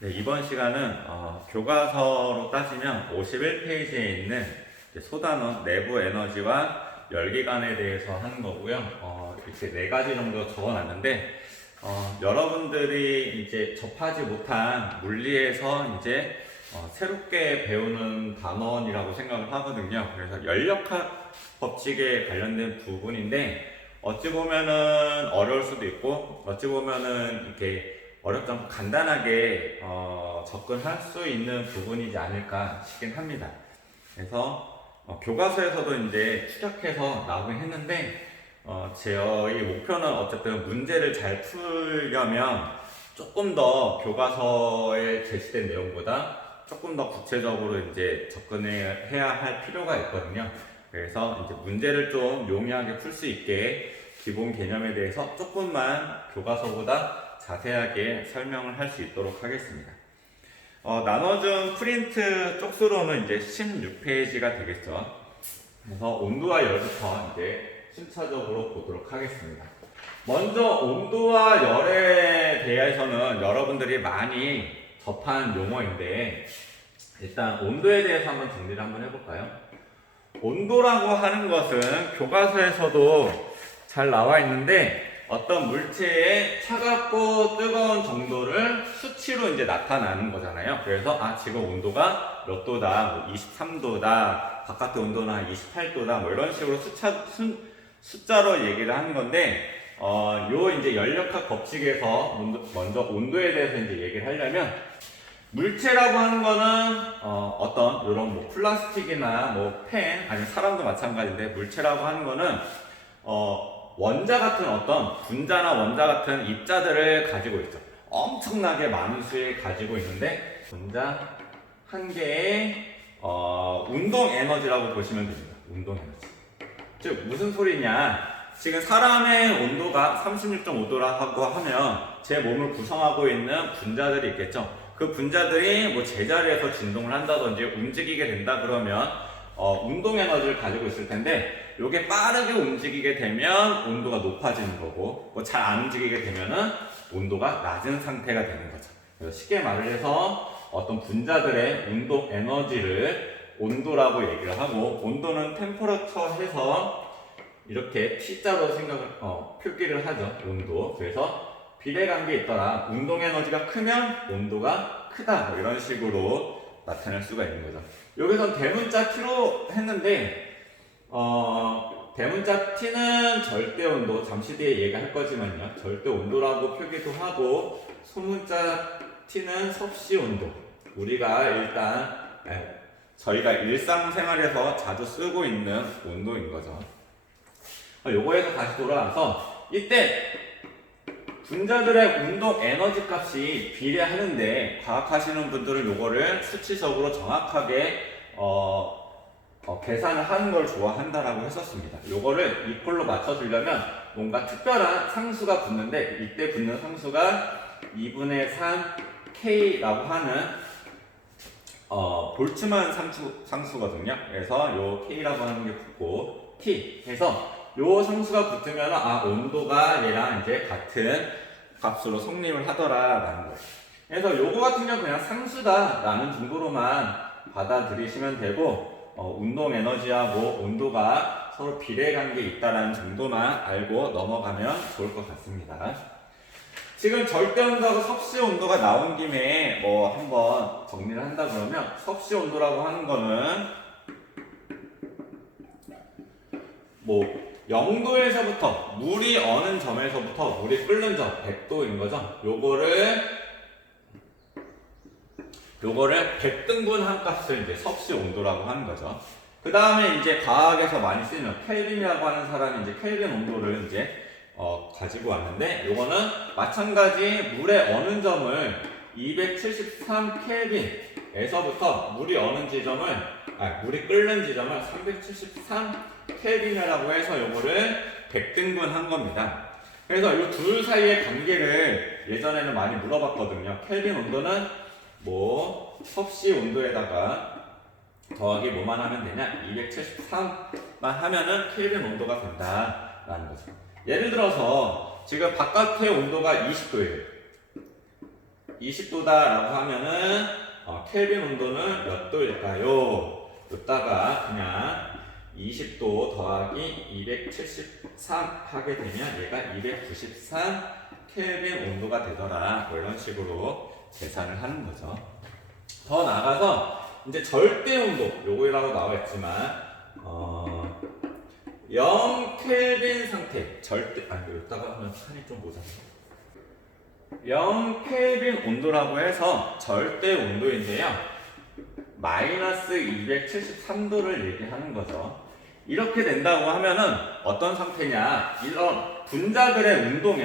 네, 이번 시간은 교과서로 따지면 51페이지에 있는 소단원 내부 에너지와 열기관에 대해서 하는 거고요. 이렇게 네 가지 정도 적어놨는데 여러분들이 이제 접하지 못한 물리에서 이제 새롭게 배우는 단원이라고 생각을 하거든요. 그래서 연력학 법칙에 관련된 부분인데 어찌 보면은 어려울 수도 있고 어찌 보면은 이렇게 어렵지 않고 간단하게 접근할 수 있는 부분이지 않을까 싶긴 합니다. 그래서 교과서에서도 이제 추적해서 나오긴 했는데 저희 목표는 어쨌든 문제를 잘 풀려면 조금 더 교과서에 제시된 내용보다 조금 더 구체적으로 이제 접근해야 할 필요가 있거든요. 그래서 이제 문제를 좀 용이하게 풀 수 있게 기본 개념에 대해서 조금만 교과서보다 자세하게 설명을 할 수 있도록 하겠습니다. 나눠준 프린트 쪽수로는 이제 16페이지가 되겠죠. 그래서 온도와 열부터 이제 순차적으로 보도록 하겠습니다. 먼저 온도와 열에 대해서는 여러분들이 많이 접한 용어인데 일단 온도에 대해서 한번 정리를 한번 해볼까요? 온도라고 하는 것은 교과서에서도 잘 나와 있는데 어떤 물체의 차갑고 뜨거운 정도를 수치로 이제 나타나는 거잖아요. 그래서 지금 온도가 몇 도다, 뭐 23도다, 바깥의 온도는 28도다, 뭐 이런 식으로 숫자로 얘기를 하는 건데, 요 이제 연력학 법칙에서 먼저 온도에 대해서 이제 얘기를 하려면 물체라고 하는 거는 어떤 이런 뭐 플라스틱이나 뭐 펜, 아니면 사람도 마찬가지인데 물체라고 하는 거는 원자 같은 어떤 분자나 원자 같은 입자들을 가지고 있죠. 엄청나게 많은 수를 가지고 있는데 분자 한 개의 운동 에너지라고 보시면 됩니다. 운동 에너지. 즉 무슨 소리냐? 지금 사람의 온도가 36.5도라고 하면 제 몸을 구성하고 있는 분자들이 있겠죠. 그 분자들이 뭐 제자리에서 진동을 한다든지 움직이게 된다 그러면 운동 에너지를 가지고 있을 텐데 이게 빠르게 움직이게 되면 온도가 높아지는 거고 뭐 잘 안 움직이게 되면은 온도가 낮은 상태가 되는 거죠. 그래서 쉽게 말을 해서 어떤 분자들의 운동 에너지를 온도라고 얘기를 하고 온도는 템퍼러처 해서 이렇게 T자로 표기를 하죠. 온도. 그래서 비례관계에 있더라. 운동 에너지가 크면 온도가 크다. 뭐 이런 식으로 나타낼 수가 있는 거죠. 여기선 대문자 T로 했는데 대문자 T는 절대 온도, 잠시 뒤에 얘기할 거지만요. 절대 온도라고 표기도 하고 소문자 T는 섭씨 온도. 우리가 일단 저희가 일상생활에서 자주 쓰고 있는 온도인 거죠. 요거에서 다시 돌아와서 이때 분자들의 운동 에너지 값이 비례하는데 과학하시는 분들은 요거를 수치적으로 정확하게 계산을 하는 걸 좋아한다라고 했었습니다. 요거를 이꼴로 맞춰주려면 뭔가 특별한 상수가 붙는데 이때 붙는 상수가 2분의 3 K라고 하는 볼츠만 상수거든요. 그래서 요 K라고 하는 게 붙고 T 해서 요 상수가 붙으면 온도가 얘랑 이제 같은 값으로 성립을 하더라라는 거예요. 그래서 요거 같은 경우 그냥 상수다라는 정도로만 받아들이시면 되고 운동 에너지하고 온도가 서로 비례관계에 있다라는 정도만 알고 넘어가면 좋을 것 같습니다. 지금 절대 온도하고 섭씨 온도가 나온 김에 뭐 한번 정리를 한다 그러면 섭씨 온도라고 하는 거는 뭐 0도에서부터 물이 어는 점에서부터 물이 끓는 점 100도인 거죠. 요거를 100등분 한 값을 이제 섭씨 온도라고 하는 거죠. 그 다음에 이제 과학에서 많이 쓰는 켈빈이라고 하는 사람이 이제 켈빈 온도를 이제 가지고 왔는데 요거는 마찬가지 물의 어는 점을 273 켈빈에서부터 물이 어는 지점을 물이 끓는 지점을 373 켈빈이라고 해서 요거를 100등분 한 겁니다. 그래서 이 둘 사이의 관계를 예전에는 많이 물어봤거든요. 켈빈 온도는 뭐 섭씨 온도에다가 더하기 뭐만 하면 되냐? 273만 하면은 켈빈 온도가 된다라는 거죠. 예를 들어서 지금 바깥의 온도가 20도예요. 20도다라고 하면은 켈빈 온도는 몇 도일까요? 이따가 그냥 20도 더하기 273 하게 되면 얘가 293 켈빈 온도가 되더라. 뭐 이런 식으로 계산을 하는 거죠. 더 나아가서 이제 절대 온도 요거라고 나와 있지만 0 켈빈 상태 절대 여기다가 하면 판이 좀 모자라. 0 켈빈 온도라고 해서 절대 온도인데요. 마이너스 273도를 얘기하는 거죠. 이렇게 된다고 하면은 어떤 상태냐? 이런 분자들의 운동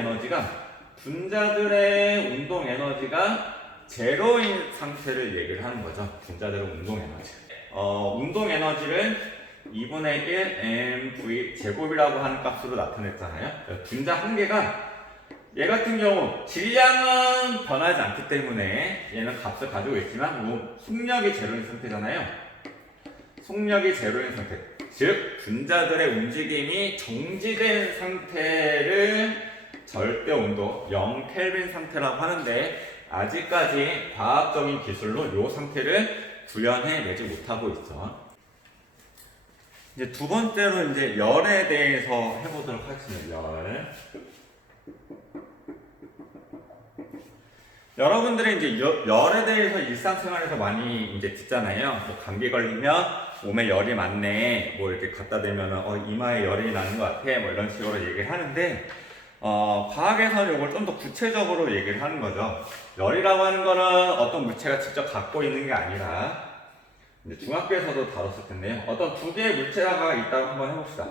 에너지가 제로인 상태를 얘기를 하는 거죠. 분자들의 운동 에너지. 운동 에너지를 2분의 1 mv 제곱이라고 하는 값으로 나타냈잖아요. 분자 한 개가 얘 같은 경우 질량은 변하지 않기 때문에 얘는 값을 가지고 있지만 속력이 제로인 상태잖아요. 속력이 제로인 상태, 즉 분자들의 움직임이 정지된 상태를 절대 온도 0 켈빈 상태라고 하는데 아직까지 과학적인 기술로 이 상태를 구현해내지 못하고 있죠. 이제 두 번째로 이제 열에 대해서 해보도록 하겠습니다. 열. 여러분들이 이제 열에 대해서 일상생활에서 많이 이제 듣잖아요. 뭐 감기 걸리면 몸에 열이 많네. 뭐 이렇게 갖다 대면은 이마에 열이 나는 것 같아. 뭐 이런 식으로 얘기를 하는데 과학에서는 이걸 좀 더 구체적으로 얘기를 하는 거죠. 열이라고 하는 거는 어떤 물체가 직접 갖고 있는 게 아니라 이제 중학교에서도 다뤘을 텐데요. 어떤 두 개의 물체가 있다고 한번 해봅시다.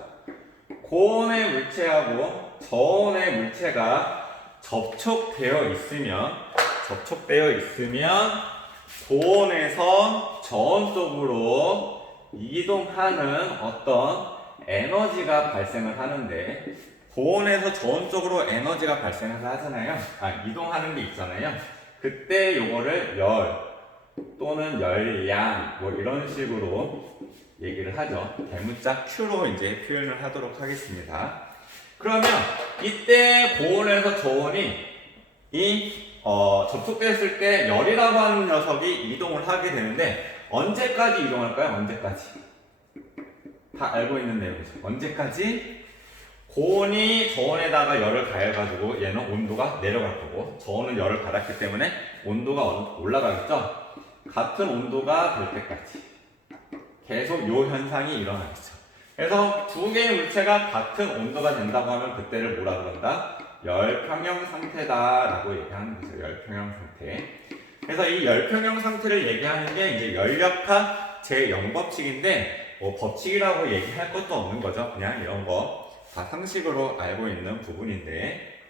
고온의 물체하고 저온의 물체가 접촉되어 있으면 고온에서 저온 쪽으로 이동하는 어떤 에너지가 발생을 하는데 고온에서 저온 쪽으로 에너지가 발생을 하잖아요. 이동하는 게 있잖아요. 그때 요거를 열 또는 열량 뭐 이런 식으로 얘기를 하죠. 대문자 Q로 이제 표현을 하도록 하겠습니다. 그러면 이때 고온에서 저온이 접촉됐을 때 열이라고 하는 녀석이 이동을 하게 되는데 언제까지 이동할까요? 언제까지? 다 알고 있는 내용이죠. 언제까지? 고온이 저온에다가 열을 가해가지고 얘는 온도가 내려갈 거고 저온은 열을 받았기 때문에 온도가 올라가겠죠? 같은 온도가 될 때까지 계속 이 현상이 일어나겠죠. 그래서 두 개의 물체가 같은 온도가 된다고 하면 그때를 뭐라 그런다? 열평형 상태다라고 얘기하는 거죠. 열평형 상태. 그래서 이 열평형 상태를 얘기하는 게 이제 열역학 제0법칙인데 뭐 법칙이라고 얘기할 것도 없는 거죠. 그냥 이런 거 다 상식으로 알고 있는 부분인데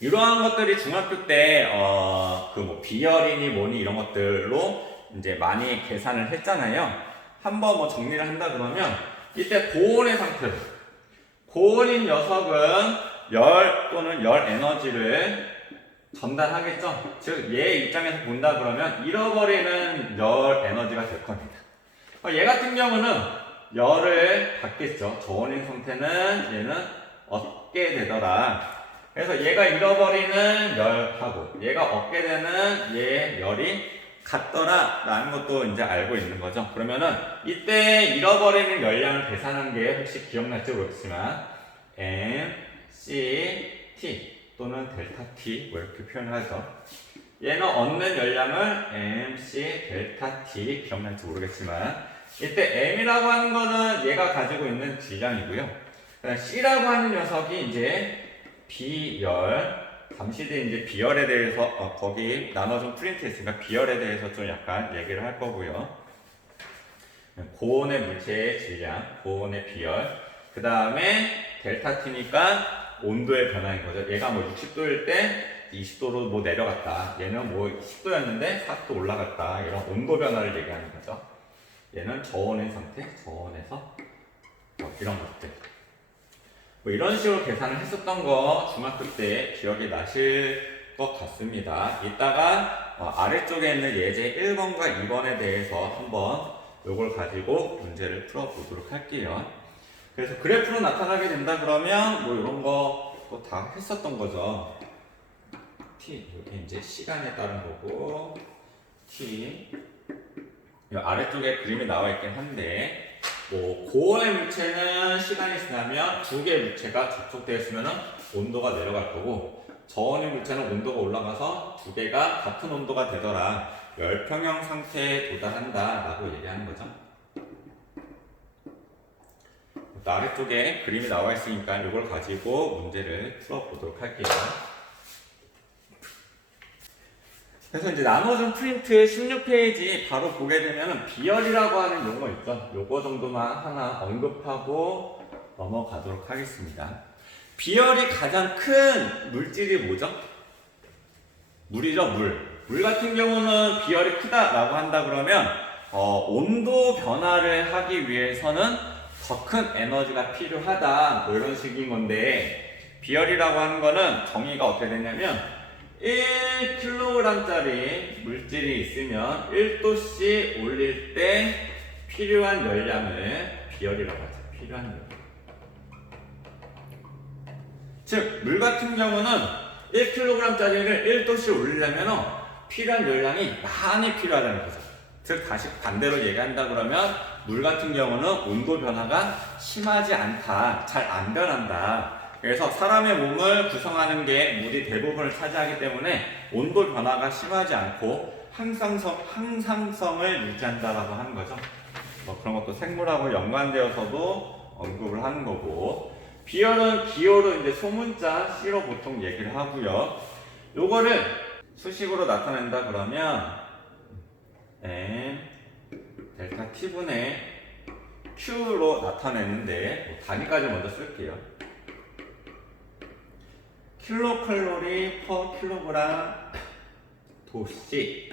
이러한 것들이 중학교 때 뭐 비열이니 뭐니 이런 것들로 이제 많이 계산을 했잖아요. 한번 뭐 정리를 한다 그러면 이때 고온의 상태, 고온인 녀석은 열 또는 열 에너지를 전달하겠죠. 즉 얘 입장에서 본다 그러면 잃어버리는 열 에너지가 될 겁니다. 얘 같은 경우는 열을 받겠죠. 저온인 상태는 얘는 얻게 되더라. 그래서 얘가 잃어버리는 열하고 얘가 얻게 되는 얘 열이 같더라 라는 것도 이제 알고 있는 거죠. 그러면은 이때 잃어버리는 열량을 계산한 게 혹시 기억날지 모르겠지만 m, c, t 또는 델타 t 뭐 이렇게 표현을 하죠. 얘는 얻는 열량을 m, c, 델타 t 기억날지 모르겠지만 이때 m이라고 하는 거는 얘가 가지고 있는 질량이고요. c라고 하는 녀석이 이제 비열, 잠시 뒤에 이제 비열에 대해서 거기 나눠준 프린트 했으니까 비열에 대해서 좀 약간 얘기를 할 거고요. 고온의 물체의 질량, 고온의 비열. 그 다음에 델타 T니까 온도의 변화인 거죠. 얘가 뭐 60도일 때 20도로 뭐 내려갔다. 얘는 뭐 10도였는데 40도 올라갔다. 이런 온도 변화를 얘기하는 거죠. 얘는 저온의 상태, 저온에서 이런 것들. 뭐 이런 식으로 계산을 했었던 거 중학교 때 기억이 나실 것 같습니다. 이따가 아래쪽에 있는 예제 1번과 2번에 대해서 한번 이걸 가지고 문제를 풀어보도록 할게요. 그래서 그래프로 나타나게 된다 그러면 뭐 이런 거 다 했었던 거죠. t 이게 이제 시간에 따른 거고 t 이 아래쪽에 그림이 나와 있긴 한데 뭐 고온의 물체는 시간이 지나면 두 개의 물체가 접촉되어 있으면 온도가 내려갈 거고 저온의 물체는 온도가 올라가서 두 개가 같은 온도가 되더라 열평형 상태에 도달한다 라고 얘기하는 거죠. 아래쪽에 그림이 나와 있으니까 이걸 가지고 문제를 풀어보도록 할게요. 그래서 이제 나눠준 프린트 16페이지 바로 보게 되면 비열이라고 하는 용어 있죠. 요거 정도만 하나 언급하고 넘어가도록 하겠습니다. 비열이 가장 큰 물질이 뭐죠? 물이죠, 물. 물 같은 경우는 비열이 크다라고 한다 그러면 온도 변화를 하기 위해서는 더 큰 에너지가 필요하다 뭐 이런 식인 건데 비열이라고 하는 거는 정의가 어떻게 되냐면 1kg짜리 물질이 있으면 1도씨 올릴 때 필요한 열량을 비열이라고 하죠. 필요한 열량. 즉, 물 같은 경우는 1kg짜리를 1도씨 올리려면 필요한 열량이 많이 필요하다는 거죠. 즉, 다시 반대로 얘기한다 그러면 물 같은 경우는 온도 변화가 심하지 않다. 잘 안 변한다. 그래서 사람의 몸을 구성하는 게 물이 대부분을 차지하기 때문에 온도 변화가 심하지 않고 항상성을 유지한다라고 하는 거죠. 그런 것도 생물하고 연관되어서도 언급을 하는 거고 비열은 기호로 이제 소문자 C로 보통 얘기를 하고요. 요거를 수식으로 나타낸다 그러면 M 델타 T분의 Q로 나타내는데 단위까지 먼저 쓸게요. 킬로칼로리 퍼 킬로그램 도씨.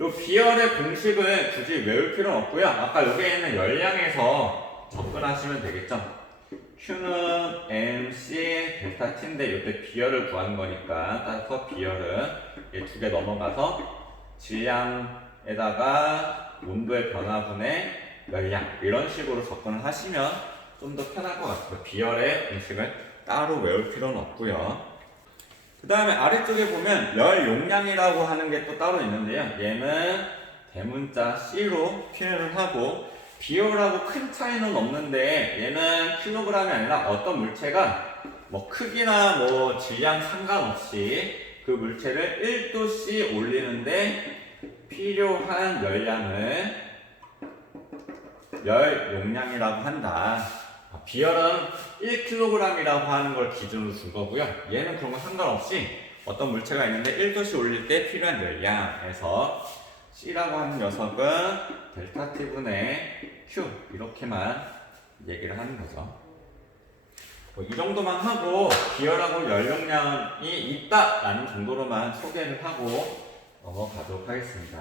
요 비열의 공식을 굳이 외울 필요는 없고요. 아까 여기에 있는 열량에서 접근하시면 되겠죠. Q는 MC 델타 T인데 이때 비열을 구한 거니까 따라서 비열은 이 두 개 넘어가서 질량에다가 온도의 변화분의 열량 이런 식으로 접근을 하시면 좀 더 편할 것 같습니다. 비열의 공식을 따로 외울 필요는 없고요. 그 다음에 아래쪽에 보면 열 용량이라고 하는 게 또 따로 있는데요. 얘는 대문자 C로 표현을 하고 비열하고 큰 차이는 없는데 얘는 킬로그램이 아니라 어떤 물체가 뭐 크기나 뭐 질량 상관없이 그 물체를 1도씨 올리는데 필요한 열량을 열 용량이라고 한다. 비열은 1kg이라고 하는 걸 기준으로 준 거고요. 얘는 그런 거 상관없이 어떤 물체가 있는데 1도씨 올릴 때 필요한 열량에서 C라고 하는 녀석은 델타 T분의 Q 이렇게만 얘기를 하는 거죠. 이 정도만 하고 비열하고 열용량이 있다라는 정도로만 소개를 하고 넘어가도록 하겠습니다.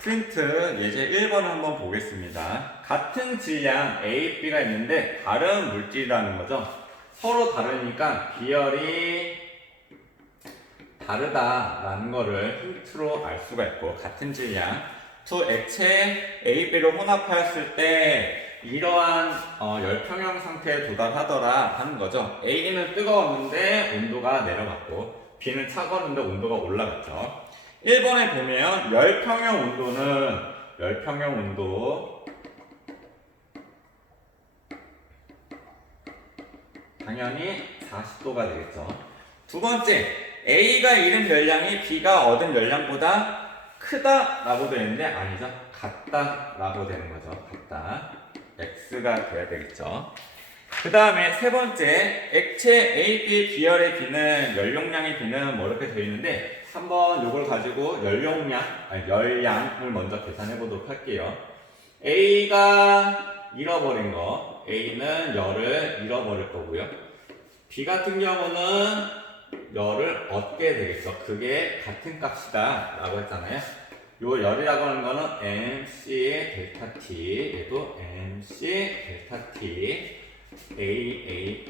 프린트 예제 1번을 한번 보겠습니다. 같은 질량 A, B가 있는데 다른 물질이라는 거죠. 서로 다르니까 비열이 다르다라는 거를 힌트로 알 수가 있고 같은 질량 두 액체 A, B를 혼합하였을 때 이러한 열평형 상태에 도달하더라 하는 거죠. A는 뜨거웠는데 온도가 내려갔고 B는 차가웠는데 온도가 올라갔죠. 1번에 보면 열평형 온도 당연히 40도가 되겠죠. 두 번째 A가 잃은 열량이 B가 얻은 열량보다 크다라고 되어 있는데 아니죠. 같다라고 되는 거죠. 같다. X가 돼야 되겠죠. 그 다음에 세 번째 액체 A, B, B열의 B는 열용량의 B는 뭐 이렇게 되어 있는데 한번 이걸 가지고 열량을 먼저 계산해 보도록 할게요. A가 잃어버린 거 A는 열을 잃어버릴 거고요. B 같은 경우는 열을 얻게 되겠죠. 그게 같은 값이다 라고 했잖아요. 요 열이라고 하는 거는 MC 델타 T 얘도 MC 델타 T A,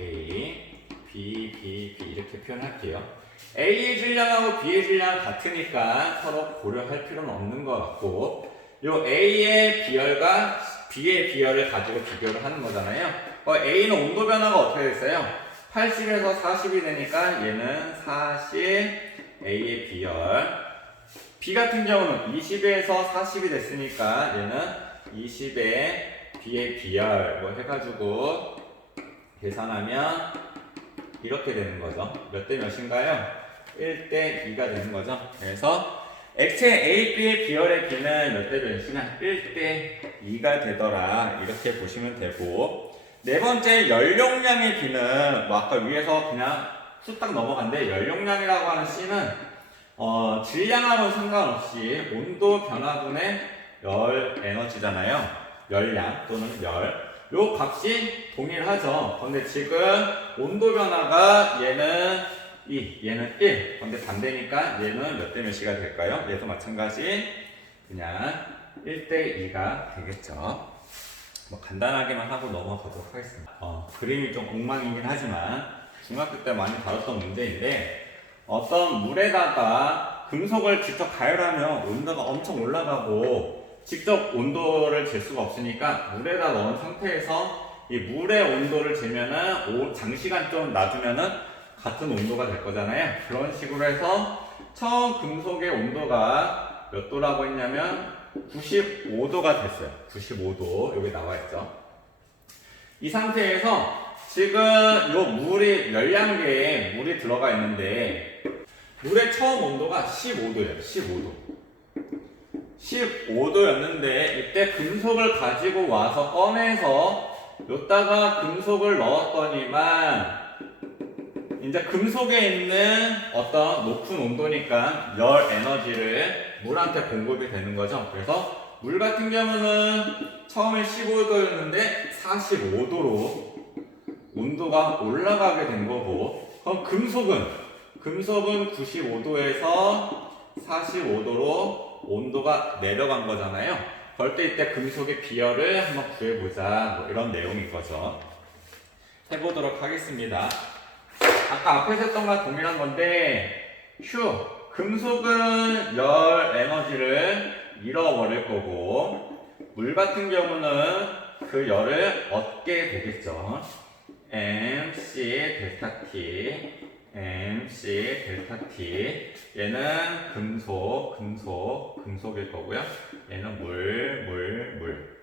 B 이렇게 표현할게요. A의 질량하고 B의 질량은 같으니까 서로 고려할 필요는 없는 것 같고 요 A의 비열과 B의 비열을 가지고 비교를 하는 거잖아요. A는 온도 변화가 어떻게 됐어요? 80에서 40이 되니까 얘는 40 A의 B열. B 같은 경우는 20에서 40이 됐으니까 얘는 20의 B의 B열 뭐 해가지고 계산하면 이렇게 되는 거죠. 몇 대 몇인가요? 1대 2가 되는 거죠. 그래서 액체 A, B의 B열의 B는 몇 대 몇이냐? 1대 2가 되더라. 이렇게 보시면 되고, 네 번째 열용량의 B는 뭐 아까 위에서 그냥 쑥딱 넘어간데, 열용량이라고 하는 C는 질량하고는 상관없이 온도 변화분의 열 에너지잖아요. 열량 또는 열. 요 값이 동일하죠. 근데 지금 온도 변화가 얘는 2, 얘는 1. 근데 반대니까 얘는 몇 대 몇이가 될까요? 얘도 마찬가지 그냥 1대 2가 되겠죠. 뭐 간단하게만 하고 넘어가도록 하겠습니다. 그림이 좀 엉망이긴 하지만 중학교 때 많이 다뤘던 문제인데, 어떤 물에다가 금속을 직접 가열하면 온도가 엄청 올라가고 직접 온도를 잴 수가 없으니까 물에다 넣은 상태에서 이 물의 온도를 재면은 장시간 좀 놔두면은 같은 온도가 될 거잖아요. 그런 식으로 해서 처음 금속의 온도가 몇 도라고 했냐면 95도가 됐어요. 95도 여기 나와 있죠. 이 상태에서 지금 요 물이 열량계에 물이 들어가 있는데 물의 처음 온도가 15도예요. 15도. 15도였는데 이때 금속을 가지고 와서 꺼내서 여기다가 금속을 넣었더니만 이제 금속에 있는 어떤 높은 온도니까 열 에너지를 물한테 공급이 되는 거죠. 그래서 물 같은 경우는 처음에 15도였는데 45도로 온도가 올라가게 된 거고, 그럼 금속은 95도에서 45도로 온도가 내려간 거잖아요. 그럴 때 이때 금속의 비열을 한번 구해보자, 뭐 이런 내용인 거죠. 해보도록 하겠습니다. 아까 앞에서 했던 거랑 동일한 건데, 금속은 열 에너지를 잃어버릴 거고, 물 같은 경우는 그 열을 얻게 되겠죠. MC 델타 T, MC 델타 T. 얘는 금속일 거고요. 얘는 물.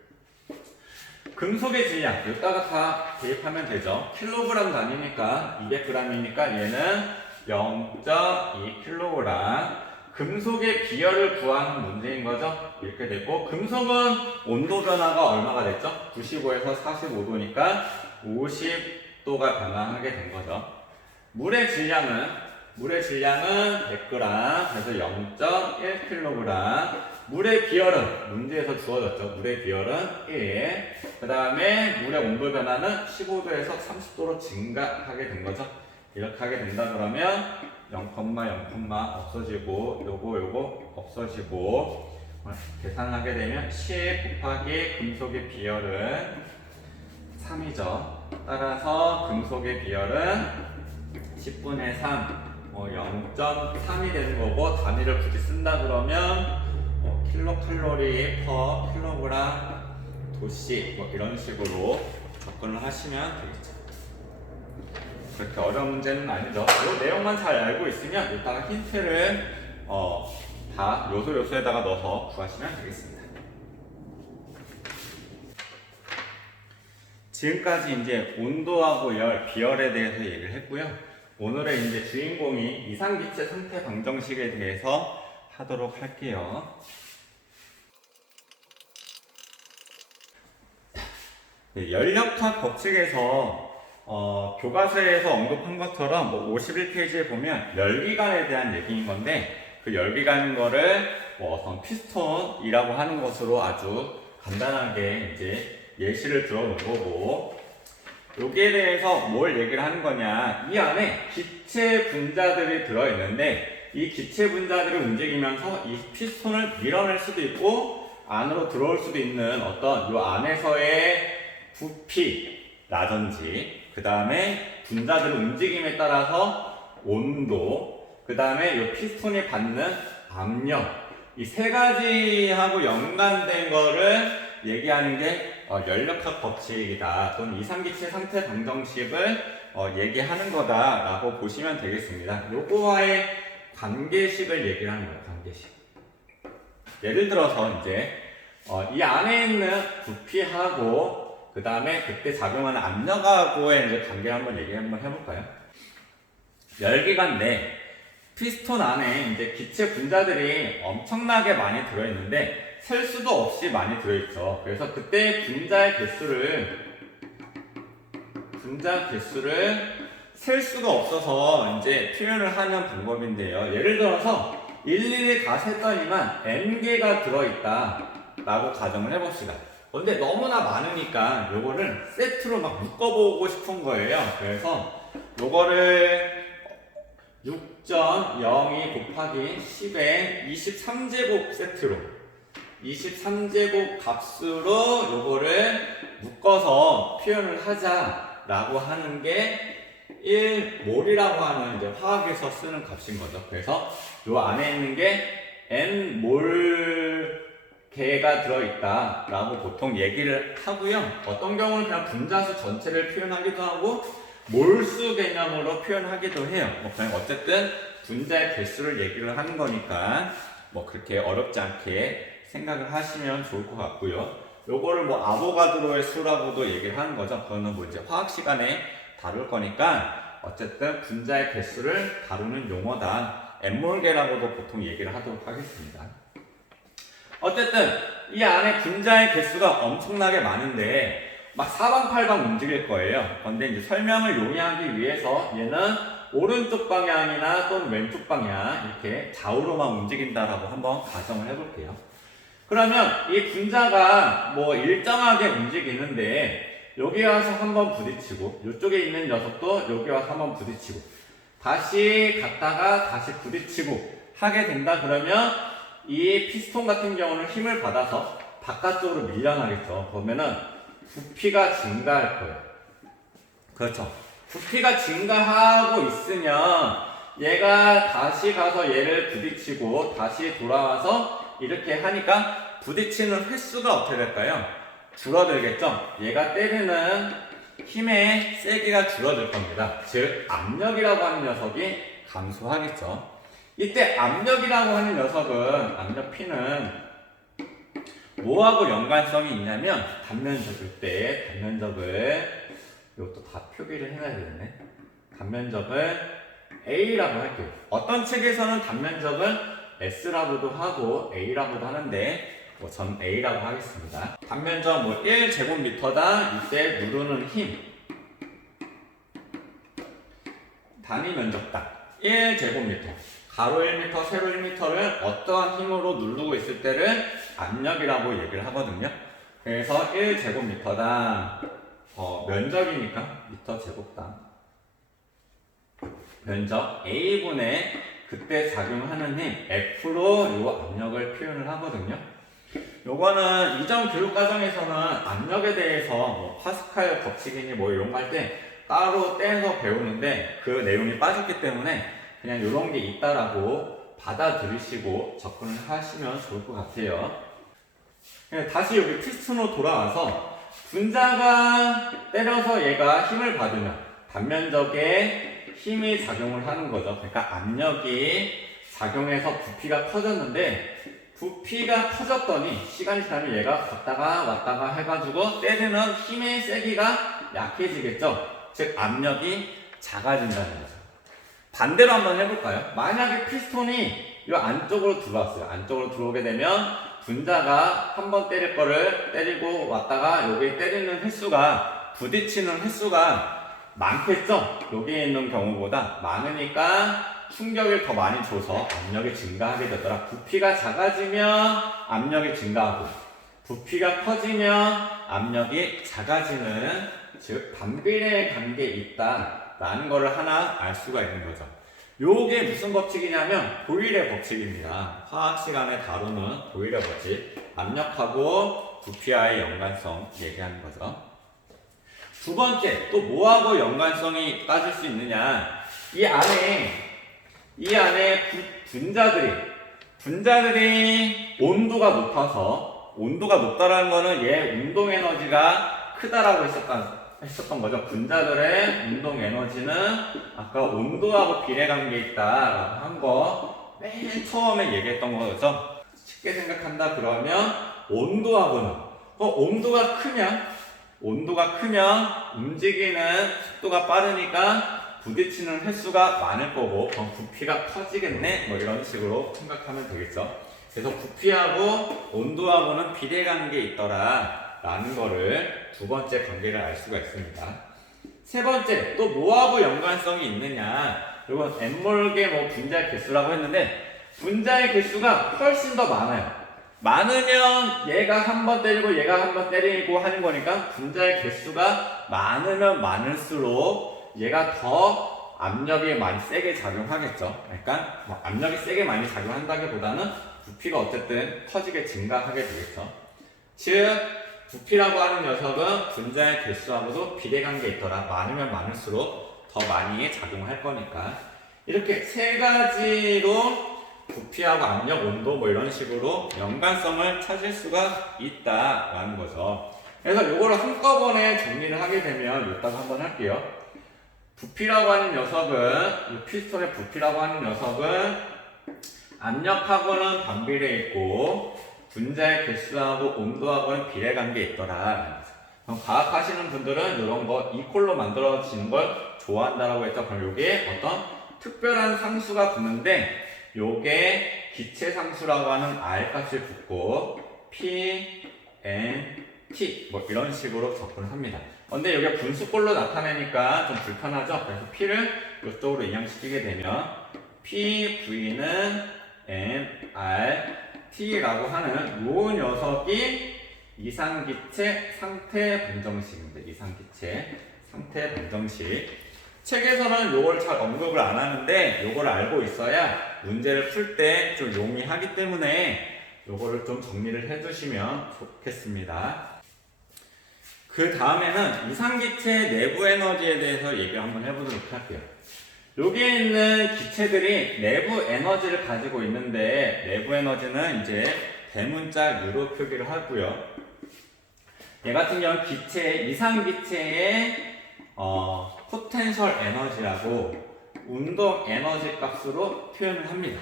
금속의 질량, 여기다가 다 대입하면 되죠. 킬로그램 단위니까 200g이니까 얘는 0.2kg. 금속의 비열을 구하는 문제인 거죠. 이렇게 됐고, 금속은 온도 변화가 얼마가 됐죠? 95에서 45도니까 50도가 변화하게 된 거죠. 물의 질량은 100g, 그래서 0.1kg. 물의 비열은 문제에서 주어졌죠. 물의 비열은 1. 그 다음에 물의 온도 변화는 15도에서 30도로 증가하게 된 거죠. 이렇게 하게 된다 그러면 0, 없어지고 요거 없어지고 계산하게 되면 10 곱하기 금속의 비열은 3이죠. 따라서 금속의 비열은 10분의 3, 0.3이 되는 거고, 단위를 굳이 쓴다 그러면 킬로칼로리 퍼 킬로그램 도씨 뭐 이런 식으로 접근을 하시면 되겠죠. 그렇게 어려운 문제는 아니죠. 이 내용만 잘 알고 있으면 이따가 힌트를 다 요소에다가 넣어서 구하시면 되겠습니다. 지금까지 이제 온도하고 열, 비열에 대해서 얘기를 했고요. 오늘의 이제 주인공이 이상기체 상태 방정식에 대해서 하도록 할게요. 열역학 법칙에서 교과서에서 언급한 것처럼 51페이지에 보면 열기관에 대한 얘기인 건데, 그 열기관인 거를 어떤 피스톤이라고 하는 것으로 아주 간단하게 이제 예시를 들어 놓은 거고, 여기에 대해서 뭘 얘기를 하는 거냐, 이 안에 기체 분자들이 들어 있는데 이 기체 분자들이 움직이면서 이 피스톤을 밀어낼 수도 있고 안으로 들어올 수도 있는 어떤 이 안에서의 부피라든지, 그 다음에 분자들 움직임에 따라서 온도, 그 다음에 이 피스톤이 받는 압력, 이 세 가지하고 연관된 거를 얘기하는 게 열역학 법칙이다, 또는 이상기체 상태 방정식을 얘기하는 거다라고 보시면 되겠습니다. 요거와의 관계식을 얘기를 하는 거예요. 관계식. 예를 들어서 이제 이 안에 있는 부피하고 그 다음에 그때 작용하는 압력하고의 이제 관계를 한번 한번 해볼까요? 열기관 내 피스톤 안에 이제 기체 분자들이 엄청나게 많이 들어있는데 셀 수도 없이 많이 들어있죠. 그래서 그때 분자 개수를 셀 수가 없어서 이제 표현을 하는 방법인데요. 예를 들어서 일일이 다 셌더니만 n개가 들어있다 라고 가정을 해봅시다. 근데 너무나 많으니까 요거를 세트로 막 묶어보고 싶은 거예요. 그래서 요거를 6.02 곱하기 10의 23제곱 세트로 23제곱 값으로 요거를 묶어서 표현을 하자라고 하는 게 1몰이라고 하는 이제 화학에서 쓰는 값인 거죠. 그래서 요 안에 있는 게 n몰 개가 들어있다 라고 보통 얘기를 하고요. 어떤 경우는 그냥 분자수 전체를 표현하기도 하고 몰수 개념으로 표현하기도 해요. 그냥 어쨌든 분자의 개수를 얘기를 하는 거니까 그렇게 어렵지 않게 생각을 하시면 좋을 것 같고요. 요거를 아보가드로의 수라고도 얘기를 하는 거죠. 그거는 이제 화학 시간에 다룰 거니까 어쨌든 분자의 개수를 다루는 용어다. n몰개라고도 보통 얘기를 하도록 하겠습니다. 어쨌든 이 안에 분자의 개수가 엄청나게 많은데 막 사방팔방 움직일 거예요. 근데 이제 설명을 용이하기 위해서 얘는 오른쪽 방향이나 또는 왼쪽 방향 이렇게 좌우로만 움직인다라고 한번 가정을 해볼게요. 그러면 이 분자가 일정하게 움직이는데 여기 와서 한번 부딪히고 이쪽에 있는 녀석도 여기 와서 한번 부딪히고 다시 갔다가 다시 부딪히고 하게 된다 그러면 이 피스톤 같은 경우는 힘을 받아서 바깥쪽으로 밀려나겠죠. 그러면은 부피가 증가할 거예요. 그렇죠. 부피가 증가하고 있으면 얘가 다시 가서 얘를 부딪히고 다시 돌아와서 이렇게 하니까 부딪히는 횟수가 어떻게 될까요? 줄어들겠죠. 얘가 때리는 힘의 세기가 줄어들 겁니다. 즉 압력이라고 하는 녀석이 감소하겠죠. 이때 압력이라고 하는 녀석은 압력 P는 뭐하고 연관성이 있냐면 단면적일 때 단면적을 이것도 다 표기를 해놔야 되네. 단면적을 A라고 할게요. 어떤 책에서는 단면적을 S라고도 하고 A라고도 하는데 전 A라고 하겠습니다. 단면적 1제곱미터당 이때 누르는 힘 단위 면적당 1제곱미터 가로 1m, 세로 1m를 어떠한 힘으로 누르고 있을 때를 압력이라고 얘기를 하거든요. 그래서 1제곱미터당 면적이니까 미터 제곱당 면적 A분의 그때 작용하는 힘 F로 이 압력을 표현을 하거든요. 요거는 이전 교육 과정에서는 압력에 대해서 파스칼 법칙이니 이런 거 할 때 따로 떼서 배우는데 그 내용이 빠졌기 때문에 그냥 이런 게 있다라고 받아들이시고 접근을 하시면 좋을 것 같아요. 다시 여기 피스톤으로 돌아와서 분자가 때려서 얘가 힘을 받으면 단면적에 힘이 작용을 하는 거죠. 그러니까 압력이 작용해서 부피가 커졌는데 부피가 커졌더니 시간이 지나면 얘가 갔다가 왔다가 해가지고 때리는 힘의 세기가 약해지겠죠. 즉 압력이 작아진다는 거죠. 반대로 한번 해볼까요? 만약에 피스톤이 이 안쪽으로 들어왔어요. 안쪽으로 들어오게 되면 분자가 한 번 때릴 거를 때리고 왔다가 여기 때리는 횟수가 부딪히는 횟수가 많겠죠? 여기에 있는 경우보다 많으니까 충격을 더 많이 줘서 압력이 증가하게 되더라. 부피가 작아지면 압력이 증가하고 부피가 커지면 압력이 작아지는 즉 반비례의 관계에 있다라는 거를 하나 알 수가 있는 거죠. 요게 무슨 법칙이냐면 보일의 법칙입니다. 화학 시간에 다루는 보일의 법칙. 압력하고 부피와의 연관성 얘기하는 거죠. 두 번째, 또 뭐하고 연관성이 따질 수 있느냐. 이 안에 분자들이 온도가 높아서 온도가 높다라는 거는 얘 운동 에너지가 크다라고 했었던 거죠. 분자들의 운동 에너지는 아까 온도하고 비례관계에 있다라고 한 거 맨 처음에 얘기했던 거죠. 쉽게 생각한다 그러면 온도하고는 온도가 크면 움직이는 속도가 빠르니까 부딪히는 횟수가 많을 거고 그럼 부피가 커지겠네 뭐 이런 식으로 생각하면 되겠죠. 그래서 부피하고 온도하고는 비례관계에 있더라 라는 거를 두 번째 관계를 알 수가 있습니다. 세 번째, 또 뭐하고 연관성이 있느냐. 이건 n몰의 뭐 분자의 개수라고 했는데 분자의 개수가 훨씬 더 많아요. 많으면 얘가 한 번 때리고 얘가 한 번 때리고 하는 거니까 분자의 개수가 많으면 많을수록 얘가 더 압력이 많이 세게 작용하겠죠. 그러니까 뭐 압력이 세게 많이 작용한다기보다는 부피가 어쨌든 커지게 증가하게 되겠죠. 즉 부피라고 하는 녀석은 분자의 개수하고도 비례관계에 있더라. 많으면 많을수록 더 많이 작용할 거니까. 이렇게 세 가지로 부피하고 압력, 온도 뭐 이런 식으로 연관성을 찾을 수가 있다라는 거죠. 그래서 요거를 한꺼번에 정리를 하게 되면 이따가 한번 할게요. 부피라고 하는 녀석은, 이 피스톤의 부피라고 하는 녀석은 압력하고는 반비례에 있고 분자의 개수하고 온도하고는 비례관계에 있더라. 그럼 과학 하시는 분들은 이런 거 이퀄로 만들어지는 걸 좋아한다라고 했죠. 그럼 요게 어떤 특별한 상수가 붙는데 요게 기체 상수라고 하는 R 값을 붙고 P, N, T 뭐 이런 식으로 접근을 합니다. 근데 여기가 분수꼴로 나타내니까 좀 불편하죠. 그래서 P를 이쪽으로 인양시키게 되면 P, V는 N, R, T라고 하는 요 녀석이 이상기체 상태 방정식입니다. 이상기체 상태 방정식. 책에서는 요걸 잘 언급을 안 하는데 요걸 알고 있어야 문제를 풀 때 좀 용이하기 때문에 요거를 좀 정리를 해주시면 좋겠습니다. 그 다음에는 이상기체 내부 에너지에 대해서 얘기를 한번 해보도록 할게요. 여기에 있는 기체들이 내부 에너지를 가지고 있는데 내부 에너지는 이제 대문자 유로 표기를 하고요. 얘 같은 경우는 이상기체의 포텐셜 에너지라고 운동 에너지 값으로 표현을 합니다.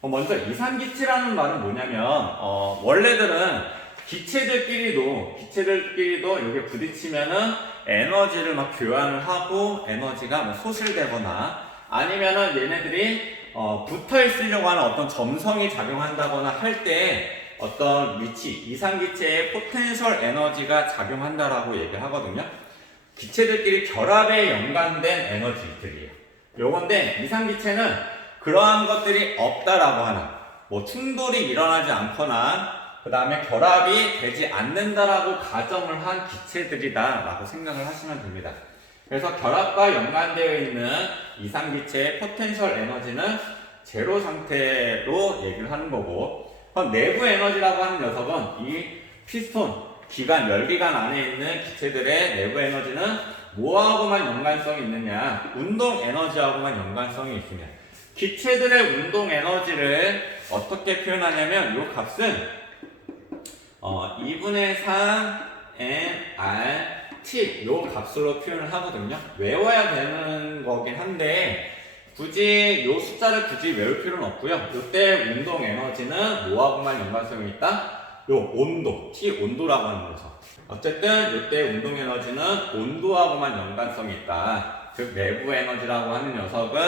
먼저 이상기체라는 말은 뭐냐면 원래들은 기체들끼리도 이게 부딪히면은 에너지를 막 교환을 하고 에너지가 뭐 소실되거나 아니면은 얘네들이 붙어 있으려고 하는 어떤 점성이 작용한다거나 할 때 어떤 위치, 이상기체의 포텐셜 에너지가 작용한다라고 얘기를 하거든요. 기체들끼리 결합에 연관된 에너지들이에요. 요건데 이상기체는 그러한 것들이 없다라고 하는 뭐 충돌이 일어나지 않거나 그 다음에 결합이 되지 않는다라고 가정을 한 기체들이다 라고 생각을 하시면 됩니다. 그래서 결합과 연관되어 있는 이상기체의 포텐셜 에너지는 제로 상태로 얘기를 하는 거고 내부 에너지라고 하는 녀석은 이 피스톤, 기관, 열기관 안에 있는 기체들의 내부 에너지는 뭐하고만 연관성이 있느냐? 운동 에너지하고만 연관성이 있으냐? 기체들의 운동 에너지를 어떻게 표현하냐면 이 값은 2분의 3 nR T 요 값으로 표현을 하거든요. 외워야 되는 거긴 한데 굳이 요 숫자를 외울 필요는 없고요. 이때 운동 에너지는 뭐하고만 연관성이 있다? 요 온도, T 온도라고 하는 녀석. 어쨌든 이때 운동 에너지는 온도하고만 연관성이 있다. 즉 내부 에너지라고 하는 녀석은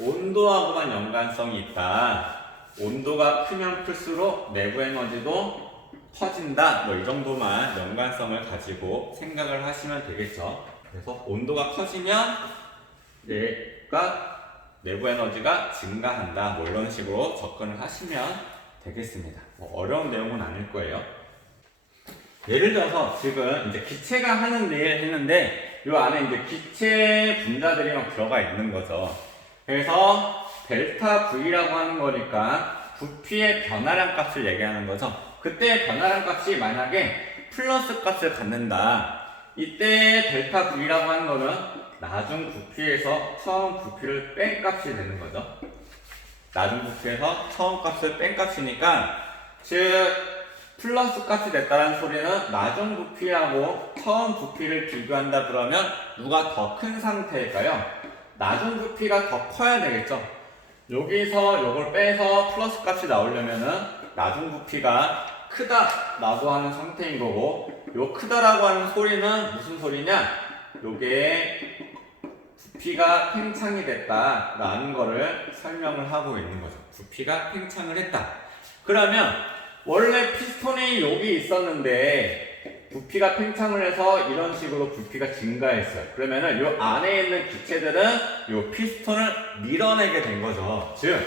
온도하고만 연관성이 있다. 온도가 크면 클수록 내부 에너지도 커진다. 뭐 이 정도만 연관성을 가지고 생각을 하시면 되겠죠. 그래서 온도가 커지면 내부 에너지가 증가한다. 뭐 이런 식으로 접근을 하시면 되겠습니다. 뭐 어려운 내용은 아닐 거예요. 예를 들어서 지금 이제 기체가 하는 일을 했는데 이 안에 이제 기체 분자들이 막 들어가 있는 거죠. 그래서 델타 V라고 하는 거니까 부피의 변화량 값을 얘기하는 거죠. 그때 변화량 값이 만약에 플러스 값을 갖는다. 이때 델타 V라고 하는 거는 나중 부피에서 처음 부피를 뺀 값이 되는 거죠. 나중 부피에서 처음 값을 뺀 값이니까 즉 플러스 값이 됐다는 소리는 나중 부피하고 처음 부피를 비교한다 그러면 누가 더 큰 상태일까요? 나중 부피가 더 커야 되겠죠. 여기서 요걸 빼서 플러스 값이 나오려면은 나중 부피가 크다라고 하는 상태인 거고, 요 크다라고 하는 소리는 무슨 소리냐? 요게 부피가 팽창이 됐다라는 거를 설명을 하고 있는 거죠. 부피가 팽창을 했다. 그러면 원래 피스톤이 여기 있었는데 부피가 팽창을 해서 이런 식으로 부피가 증가했어요. 그러면은 요 안에 있는 기체들은 요 피스톤을 밀어내게 된 거죠. 즉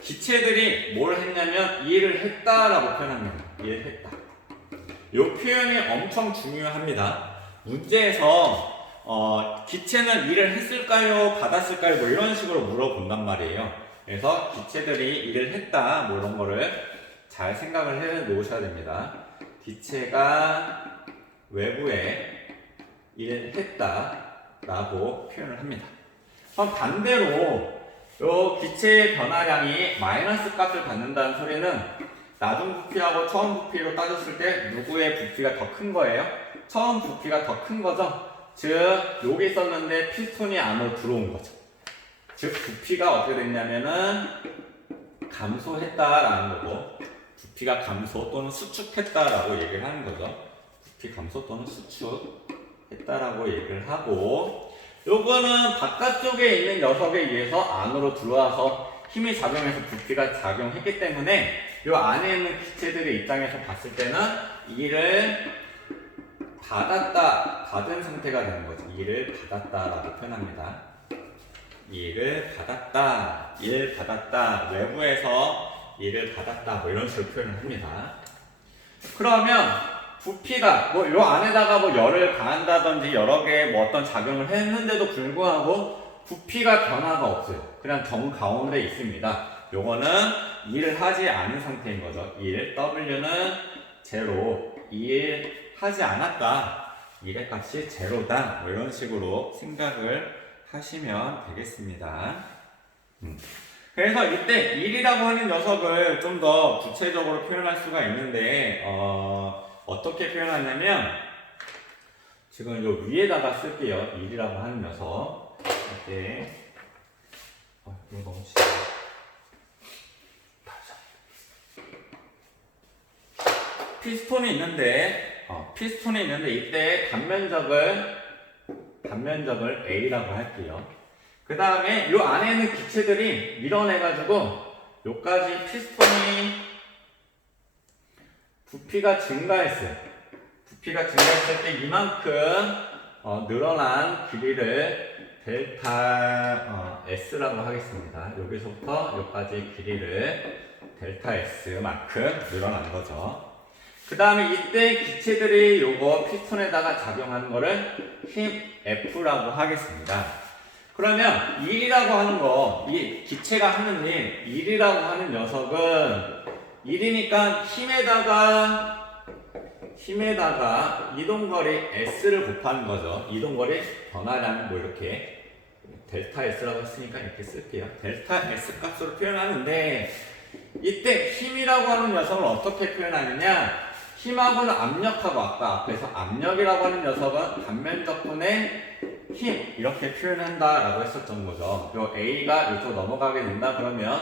기체들이 뭘 했냐면 일을 했다라고 표현합니다. 일을 했다. 요 표현이 엄청 중요합니다. 문제에서 기체는 일을 했을까요? 받았을까요? 뭐 이런 식으로 물어본단 말이에요. 그래서 기체들이 일을 했다, 뭐 이런 거를 잘 생각을 해 놓으셔야 됩니다. 기체가 외부에 일을 했다 라고 표현을 합니다. 그럼 반대로 요 기체의 변화량이 마이너스 값을 갖는다는 소리는 나중 부피하고 처음 부피로 따졌을 때 누구의 부피가 더 큰 거예요? 처음 부피가 더 큰 거죠? 즉 여기 있었는데 피스톤이 안으로 들어온 거죠. 즉 부피가 어떻게 됐냐면은 감소했다라는 거고, 부피가 감소 또는 수축했다라고 얘기를 하는 거죠. 부피 감소 또는 수축했다라고 얘기를 하고, 요거는 바깥쪽에 있는 녀석에 의해서 안으로 들어와서 힘이 작용해서 부피가 작용했기 때문에 요 안에 있는 기체들의 입장에서 봤을 때는 이를 받은 상태가 되는 거죠. 이를 받았다라고 표현합니다. 이를 받았다, 외부에서 이를 받았다, 뭐 이런 식으로 표현을 합니다. 그러면 부피가 뭐 요 안에다가 뭐 열을 가한다든지 여러 개의 뭐 어떤 작용을 했는데도 불구하고 부피가 변화가 없어요. 그냥 정 가운데 있습니다. 요거는 일을 하지 않은 상태인 거죠. W는 제로, 일 하지 않았다, 일의 값이 제로다, 뭐 이런 식으로 생각을 하시면 되겠습니다. 그래서 이때 1이라고 하는 녀석을 좀 더 구체적으로 표현할 수가 있는데 어떻게 표현하냐면 지금 요 위에다가 쓸게요. 1이라고 하는 녀석 이렇게 이거 너무 심해. 피스톤이 있는데 이때 단면적을 A라고 할게요. 그 다음에 요 안에 있는 기체들이 밀어내가지고 요까지 피스톤이 부피가 증가했어요. 부피가 증가했을 때 이만큼 늘어난 길이를 델타 S라고 하겠습니다. 여기서부터 여기까지 길이를 델타 S만큼 늘어난 거죠. 그 다음에 이때 기체들이 요거 피스톤에다가 작용하는 거를 힘 F라고 하겠습니다. 그러면 1이라고 하는 거, 이 기체가 하는 일, 1이라고 하는 녀석은 1이니까 힘에다가 이동거리 S를 곱하는 거죠. 이동거리 변화량 뭐 이렇게 델타 S라고 했으니까 이렇게 쓸게요. 델타 S 값으로 표현하는데 이때 힘이라고 하는 녀석을 어떻게 표현하느냐? 힘하고는 압력하고 아까 앞에서 압력이라고 하는 녀석은 단면적분의 힘 이렇게 표현한다라고 했었던 거죠. 요 A가 이쪽 넘어가게 된다 그러면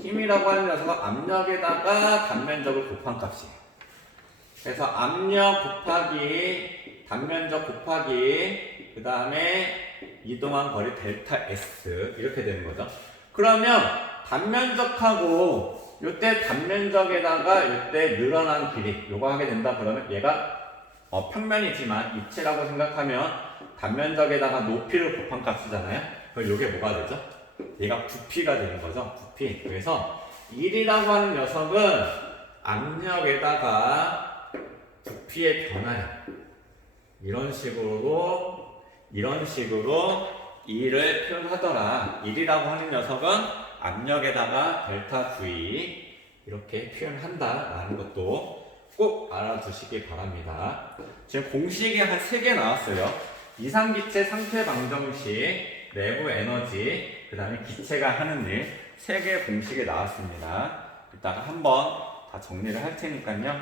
힘이라고 하는 녀석은 압력에다가 단면적을 곱한 값이에요. 그래서 압력 곱하기 단면적 곱하기 그 다음에 이동한 거리 델타 S 이렇게 되는 거죠. 그러면 단면적하고 요때 단면적에다가 요때 늘어난 길이 요거 하게 된다 그러면 얘가 평면이지만 입체라고 생각하면 단면적에다가 높이를 곱한 값이잖아요. 그럼 요게 뭐가 되죠? 얘가 부피가 되는 거죠. 부피. 그래서 1이라고 하는 녀석은 압력에다가 부피의 변화량 이런 식으로 2를 표현하더라. 1이라고 하는 녀석은 압력에다가 델타 V 이렇게 표현한다라는 것도 꼭 알아두시기 바랍니다. 지금 공식이 한 3개 나왔어요. 이상기체 상태 방정식, 내부 에너지, 그 다음에 기체가 하는 일 3개 공식이 나왔습니다. 이따가 한번 다 정리를 할 테니까요.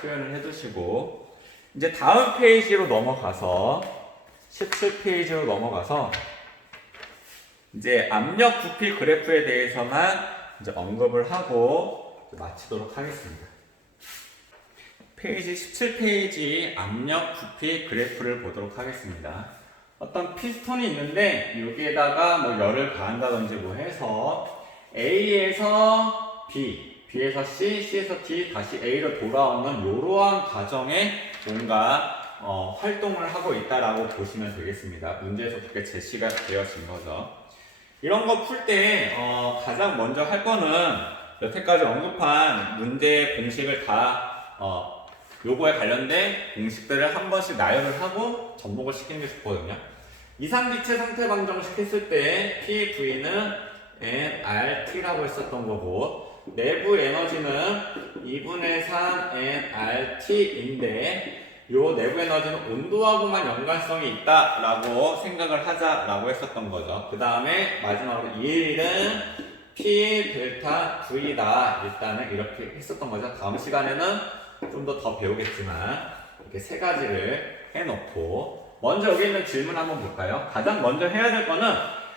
표현을 해두시고 이제 다음 페이지로 넘어가서 17페이지로 넘어가서 이제 압력 부피 그래프에 대해서만 이제 언급을 하고 마치도록 하겠습니다. 페이지 17페이지 압력 부피 그래프를 보도록 하겠습니다. 어떤 피스톤이 있는데 여기에다가 뭐 열을 가한다든지 뭐 해서 A에서 B, B에서 C, C에서 D 다시 A로 돌아오는 이러한 과정에 뭔가 활동을 하고 있다라고 보시면 되겠습니다. 문제에서 그렇게 제시가 되어진 거죠. 이런 거 풀 때 가장 먼저 할 거는 여태까지 언급한 문제의 공식을 다 요거에 관련된 공식들을 한 번씩 나열을 하고 접목을 시키는 게 좋거든요. 이상기체 상태 방정식 했을 때 PV는 nRT라고 했었던 거고 내부 에너지는 2분의 3 nRT인데 요 내부 에너지는 온도하고만 연관성이 있다라고 생각을 하자라고 했었던 거죠. 그 다음에 마지막으로 이 일은 P 델타 V다. 일단은 이렇게 했었던 거죠. 다음 시간에는 좀 더 배우겠지만 이렇게 세 가지를 해놓고 먼저 여기 있는 질문 한번 볼까요? 가장 먼저 해야 될 거는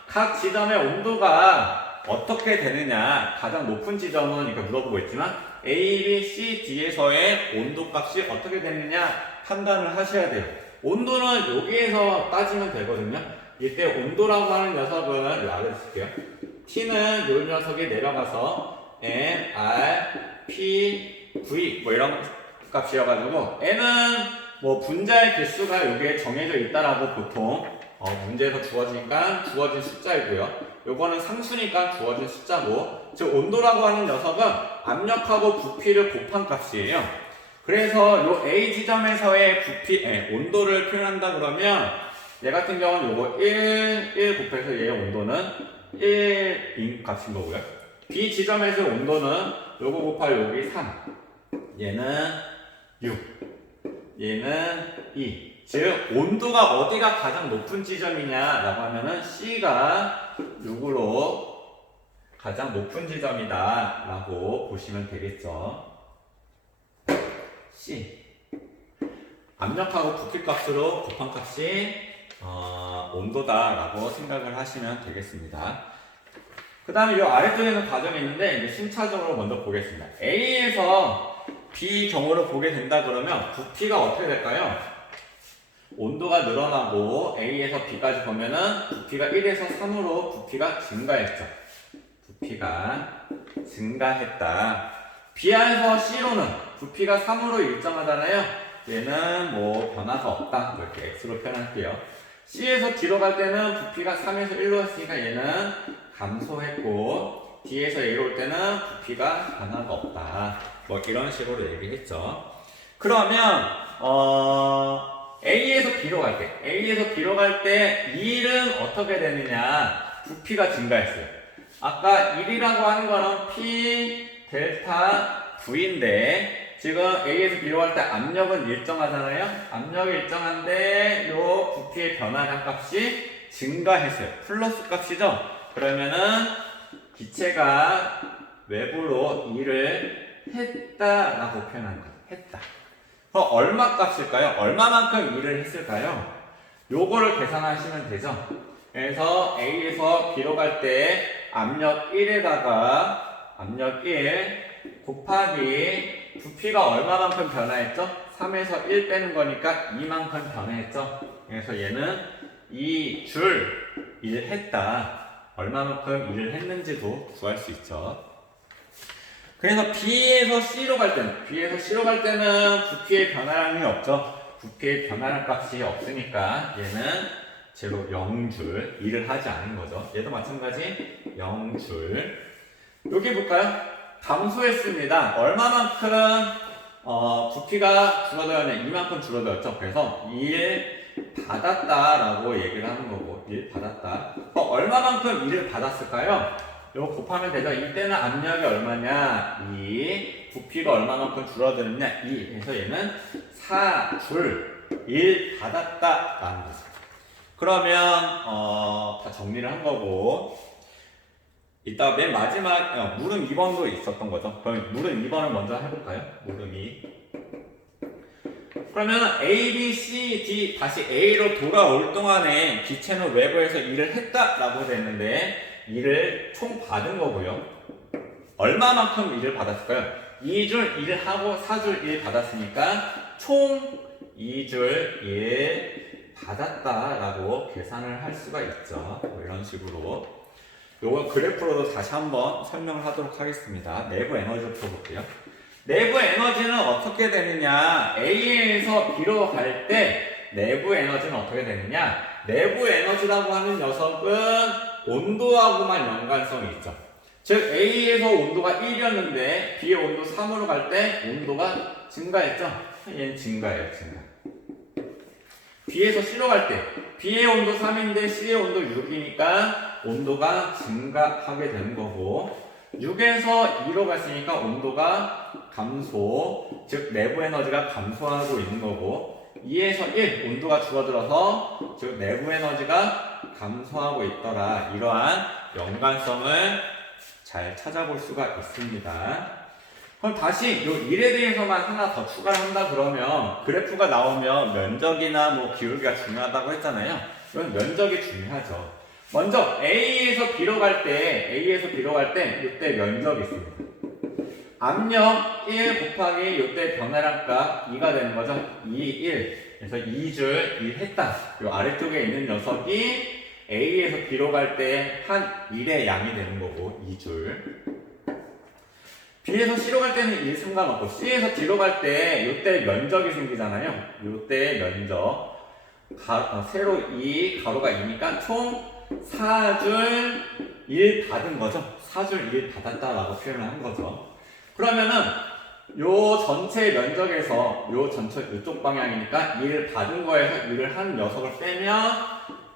각 지점의 온도가 어떻게 되느냐, 가장 높은 지점은 이렇게 물어보고 있지만 A, B, C, D에서의 온도 값이 어떻게 되느냐 판단을 하셔야 돼요. 온도는 여기에서 따지면 되거든요. 이때 온도라고 하는 녀석은 요 아래로 쓸게요. T는 요 녀석이 내려가서 N, R, P, V 뭐 이런 값이어가지고 N은 뭐 분자의 개수가 여기에 정해져 있다라고 보통 문제에서 주어지니까 주어진 숫자이고요. 요거는 상수니까 주어진 숫자고, 즉 온도라고 하는 녀석은 압력하고 부피를 곱한 값이에요. 그래서 요 A 지점에서의 부피, 온도를 표현한다 그러면 얘 같은 경우는 요거 1 곱해서 얘의 온도는 1인 값인 거고요. B 지점에서의 온도는 요거 곱하 여기 3, 얘는 6, 얘는 2. 즉 온도가 어디가 가장 높은 지점이냐라고 하면은 C가 6으로 가장 높은 지점이다라고 보시면 되겠죠. C 압력하고 부피값으로 곱한 값이 온도다라고 생각을 하시면 되겠습니다. 그 다음에 이 아래쪽에 있는 과정이 있는데 이제 심차적으로 먼저 보겠습니다. A에서 B 경우를 보게 된다 그러면 부피가 어떻게 될까요? 온도가 늘어나고 A에서 B까지 보면은 부피가 1에서 3으로 부피가 증가했죠. 부피가 증가했다. B에서 C로는 부피가 3으로 일정하잖아요. 얘는 뭐 변화가 없다. 이렇게 X로 표현할게요. C에서 D로 갈 때는 부피가 3에서 1로 했으니까 얘는 감소했고 D에서 A로 올 때는 부피가 변화가 없다. 뭐 이런 식으로 얘기했죠. 그러면 A에서 B로 갈 때, A에서 B로 갈 때 1은 어떻게 되느냐? 부피가 증가했어요. 아까 1이라고 하는 거는 P 델타 V인데 지금 A에서 B로 갈 때 압력은 일정하잖아요. 압력이 일정한데 요 부피의 변화량 값이 증가했어요. 플러스 값이죠. 그러면은 기체가 외부로 일을 했다라고 표현하는 거예요. 했다. 그럼 얼마 값일까요? 얼마만큼 일을 했을까요? 요거를 계산하시면 되죠. 그래서 A에서 B로 갈 때 압력 1에다가 압력 1 곱하기 부피가 얼마만큼 변화했죠? 3에서 1 빼는 거니까 2만큼 변화했죠. 그래서 얘는 2줄 일했다. 얼마만큼 일을 했는지도 구할 수 있죠. 그래서 B에서 C로 갈 때는 부피의 변화량이 없죠. 부피의 변화량 값이 없으니까 얘는 제로 0줄 일을 하지 않은 거죠. 얘도 마찬가지 0줄. 여기 볼까요? 감소했습니다. 얼마만큼 부피가 줄어들었냐? 이만큼 줄어들었죠. 그래서 1 받았다라고 얘기를 하는 거고 1 받았다. 얼마만큼 일을 받았을까요? 요거 곱하면 되죠. 이때는 압력이 얼마냐? 2. 부피가 얼마만큼 줄어드느냐? 2. 그래서 얘는 4줄 1 받았다라는 거죠. 그러면 다 정리를 한 거고 이따 맨 마지막 물음 2번도 있었던 거죠. 그럼 물음 2번을 먼저 해볼까요? 물음 2. 그러면 A, B, C, D 다시 A로 돌아올 동안에 기체는 외부에서 일을 했다라고 됐는데 일을 총 받은 거고요. 얼마만큼 일을 받았을까요? 2줄 일을 하고 4줄 일 받았으니까 총 2줄 일 받았다라고 계산을 할 수가 있죠. 뭐 이런 식으로. 요거 그래프로도 다시 한번 설명을 하도록 하겠습니다. 내부 에너지를 풀어볼게요. 내부 에너지는 어떻게 되느냐? A에서 B로 갈 때 내부 에너지는 어떻게 되느냐? 내부 에너지라고 하는 녀석은 온도하고만 연관성이 있죠. 즉 A에서 온도가 1이었는데 B의 온도 3으로 갈 때 온도가 증가했죠? 얘는 증가예요. 증가. B에서 C로 갈 때 B의 온도 3인데 C의 온도 6이니까 온도가 증가하게 되는 거고 6에서 2로 갔으니까 온도가 감소, 즉 내부 에너지가 감소하고 있는 거고 2에서 1 온도가 줄어들어서 즉 내부 에너지가 감소하고 있더라. 이러한 연관성을 잘 찾아볼 수가 있습니다. 그럼 다시 이 1에 대해서만 하나 더 추가를 한다 그러면 그래프가 나오면 면적이나 뭐 기울기가 중요하다고 했잖아요. 그럼 면적이 중요하죠. 먼저 A에서 B로 갈 때 이때 면적이 있습니다. 압력 1 곱하기 이때 변화량값 2가 되는 거죠. 2, 1. 그래서 2줄 1 했다. 이 아래쪽에 있는 녀석이 A에서 B로 갈 때 한 1의 양이 되는 거고 2줄. B에서 C로 갈 때는 1 상관없고 C에서 D로 갈 때 이때 면적이 생기잖아요. 이때 면적 세로 2 가로가 2니까 총 4줄 1 받은 거죠. 4줄 1 받았다라고 표현을 한 거죠. 그러면은 요 전체 면적에서 이쪽 방향이니까 1 받은 거에서 1을 한 녀석을 빼면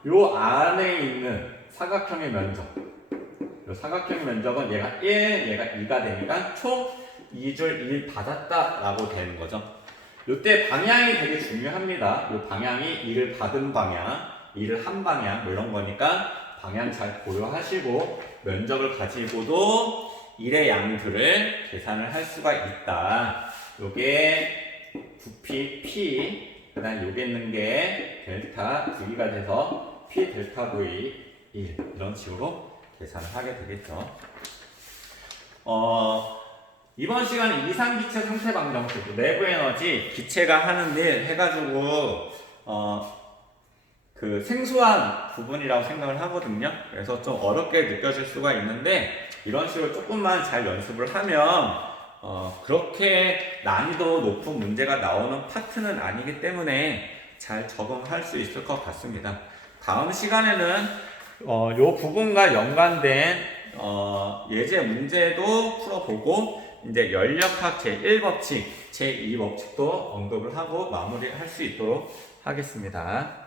요 안에 있는 사각형의 면적 요 사각형의 면적은 얘가 1, 얘가 2가 되니까 총 2줄 1 받았다라고 되는 거죠. 요때 방향이 되게 중요합니다. 요 방향이 1을 받은 방향 1을 한 방향 뭐 이런 거니까 방향 잘 고려하시고 면적을 가지고도 1의 양들을 계산을 할 수가 있다. 요게 부피 P 그 다음 요게 있는 게 델타 V가 돼서 P 델타 V 1 이런 식으로 계산을 하게 되겠죠. 이번 시간은 이상기체 상태 방정식 내부 에너지 기체가 하는 일 해가지고 그 생소한 부분이라고 생각을 하거든요. 그래서 좀 어렵게 느껴질 수가 있는데 이런 식으로 조금만 잘 연습을 하면 그렇게 난이도 높은 문제가 나오는 파트는 아니기 때문에 잘 적응할 수 있을 것 같습니다. 다음 시간에는 요 부분과 연관된 예제 문제도 풀어보고 이제 연력학 제1법칙, 제2법칙도 언급을 하고 마무리할 수 있도록 하겠습니다.